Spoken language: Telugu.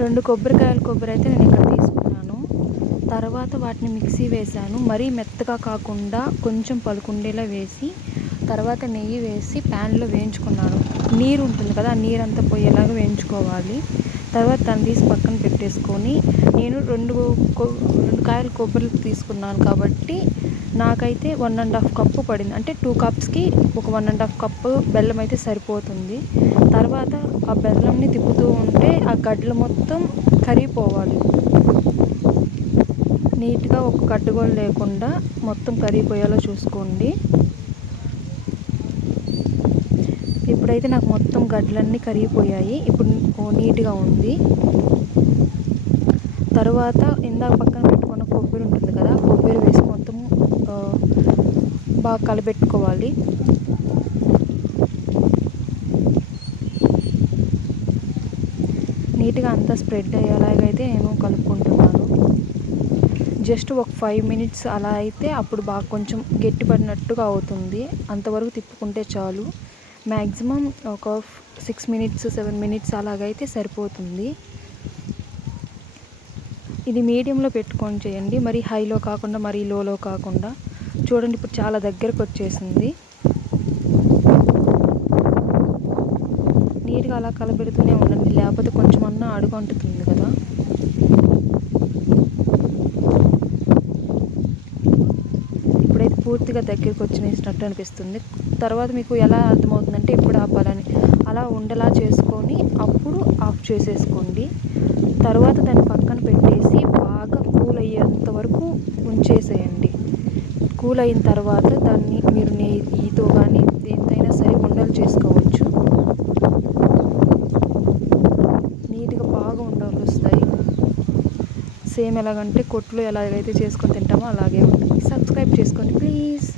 2 కొబ్బరి అయితే నేను ఇక్కడ తీసుకున్నాను. తర్వాత వాటిని మిక్సీ వేశాను. మరీ మెత్తగా కాకుండా కొంచెం పలుకుండేలా వేసి, తర్వాత నెయ్యి వేసి ప్యాన్లో వేయించుకున్నాను. నీరు ఉంటుంది కదా, ఆ నీరంతా పోయేలాగా వేయించుకోవాలి. తర్వాత దాన్ని తీసి పక్కన పెట్టేసుకొని, నేను 2 కాయలు కొబ్బరి తీసుకున్నాను కాబట్టి నాకైతే 1½ కప్పు పడింది. అంటే 2 కప్స్కి ఒక 1½ కప్పు బెల్లం అయితే సరిపోతుంది. తర్వాత ఆ బెల్లంని తిప్పుతూ ఉంటే ఆ గడ్డలు మొత్తం కరిగిపోవాలి. నీట్గా ఒక గడ్డ కూడా లేకుండా మొత్తం కరిగిపోయేలా చూసుకోండి. ఇప్పుడైతే నాకు మొత్తం గడ్డలన్నీ కరిగిపోయాయి. ఇప్పుడు నీట్గా ఉంది. తర్వాత ఇందాక పక్కన పెట్టుకున్న కొబ్బరి ఉంటుంది కదా, కొబ్బరి వేసి మొత్తం బాగా కలబెట్టుకోవాలి. నీట్గా అంతా స్ప్రెడ్ అయ్యేలాగైతే నేను కలుపుకుంటున్నాను. జస్ట్ ఒక 5 మినిట్స్ అలా అయితే అప్పుడు బాగా కొంచెం గట్టిపడినట్టుగా అవుతుంది. అంతవరకు తిప్పుకుంటే చాలు. మ్యాక్సిమం ఒక 6 మినిట్స్ 7 మినిట్స్ అలాగైతే సరిపోతుంది. ఇది మీడియంలో పెట్టుకొని చేయండి. మరి హైలో కాకుండా మరీ లోలో కాకుండా. చూడండి ఇప్పుడు చాలా దగ్గరకు వచ్చేసింది. నీట్గా అలా కలబెడుతూనే ఉండండి, లేకపోతే కొంచెమన్నా అడుగు అంటుతుంది కదా. ఇప్పుడైతే పూర్తిగా దగ్గరికి వచ్చినట్టు అనిపిస్తుంది. తర్వాత మీకు ఎలా అర్థమవుతుందంటే ఎప్పుడు ఆపాలని, అలా ఉండేలా చేసుకొని అప్పుడు ఆఫ్ చేసేసుకోండి. తర్వాత దాన్ని పక్కన పెట్టేసి బాగా కూల్ అయ్యేంత వరకు ఉంచేసేయండి. కూల్ అయిన తర్వాత దాన్ని మీరు నెయ్యితో కానీ దేనితోనైనా సరే ఉండలు చేసుకోవచ్చు. నీట్గా బాగా ఉండలు వస్తాయి. సేమ్ ఎలాగంటే కొట్లో ఎలాగైతే చేసుకొని తింటామో అలాగే ఉంటుంది. సబ్స్క్రైబ్ చేసుకోండి ప్లీజ్.